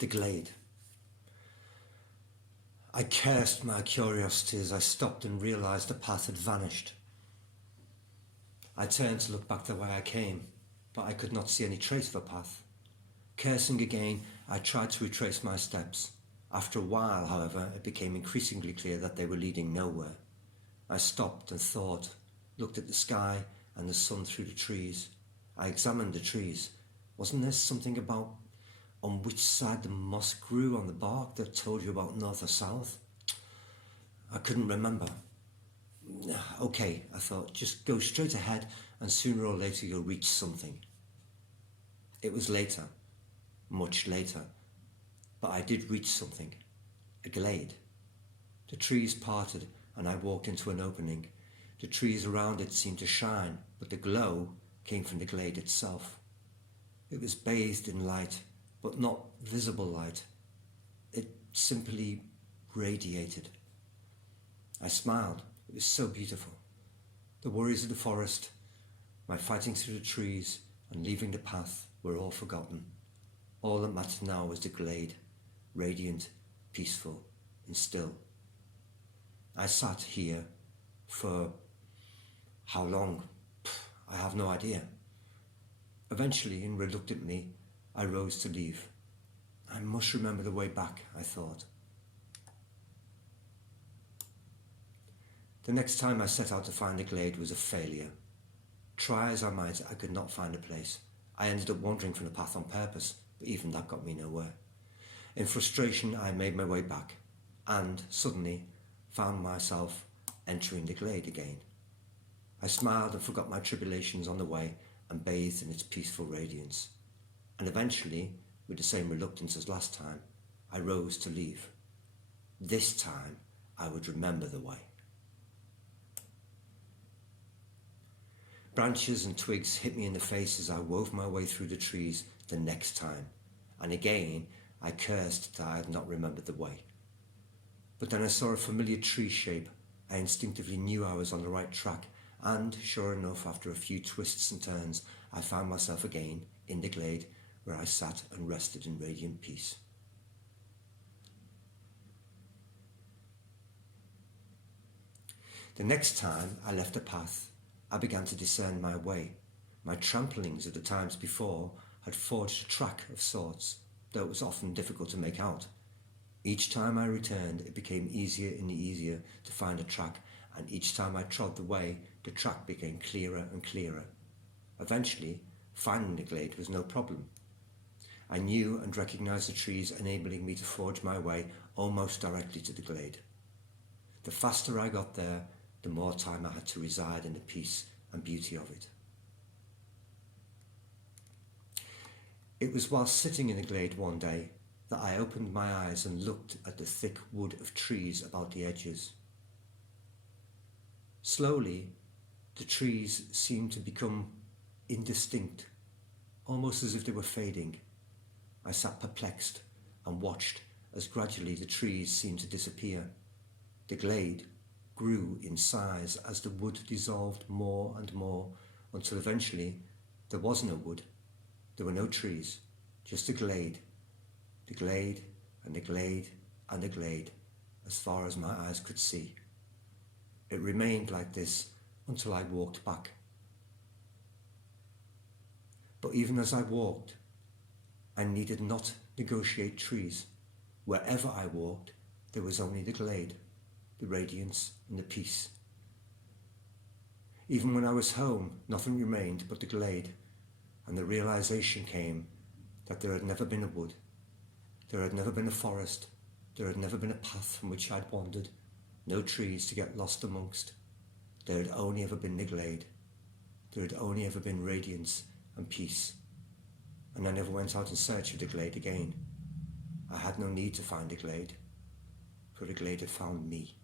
The glade. I cursed my curiosity as I stopped and realised the path had vanished. I turned to look back the way I came, but I could not see any trace of a path. Cursing again, I tried to retrace my steps. After a while, however, it became increasingly clear that they were leading nowhere. I stopped and thought, looked at the sky and the sun through the trees. I examined the trees. Wasn't there something about on which side the moss grew on the bark that told you about north or south? I couldn't remember. Okay, I thought, just go straight ahead and sooner or later you'll reach something. It was later, much later, but I did reach something, a glade. The trees parted and I walked into an opening. The trees around it seemed to shine, but the glow came from the glade itself. It was bathed in light, but not visible light. It simply radiated. I smiled. It was so beautiful. The worries of the forest, my fighting through the trees and leaving the path were all forgotten. All that mattered now was the glade, radiant, peaceful and still. I sat here for how long? I have no idea. Eventually and reluctantly, I rose to leave. I must remember the way back, I thought. The next time I set out to find the glade was a failure. Try as I might, I could not find a place. I ended up wandering from the path on purpose, but even that got me nowhere. In frustration, I made my way back and, suddenly, found myself entering the glade again. I smiled and forgot my tribulations on the way and bathed in its peaceful radiance. And eventually, with the same reluctance as last time, I rose to leave. This time, I would remember the way. Branches and twigs hit me in the face as I wove my way through the trees the next time, and again I cursed that I had not remembered the way. But then I saw a familiar tree shape. I instinctively knew I was on the right track, and sure enough, after a few twists and turns, I found myself again in the glade where I sat and rested in radiant peace. The next time I left the path, I began to discern my way. My tramplings of the times before had forged a track of sorts, though it was often difficult to make out. Each time I returned, it became easier and easier to find a track, and each time I trod the way, the track became clearer and clearer. Eventually, finding the glade was no problem. I knew and recognised the trees, enabling me to forge my way almost directly to the glade. The faster I got there, the more time I had to reside in the peace and beauty of it. It was while sitting in the glade one day that I opened my eyes and looked at the thick wood of trees about the edges. Slowly, the trees seemed to become indistinct, almost as if they were fading. I sat perplexed and watched as gradually the trees seemed to disappear. The glade grew in size as the wood dissolved more and more, until eventually there was no wood, there were no trees, just a glade and the glade and the glade, as far as my eyes could see. It remained like this until I walked back. But even as I walked, I needed not negotiate trees. Wherever I walked, there was only the glade, the radiance and the peace. Even when I was home, nothing remained but the glade, and the realization came that there had never been a wood, there had never been a forest, there had never been a path from which I'd wandered, no trees to get lost amongst. There had only ever been the glade. There had only ever been radiance and peace. And I never went out in search of the glade again. I had no need to find the glade, for the glade had found me.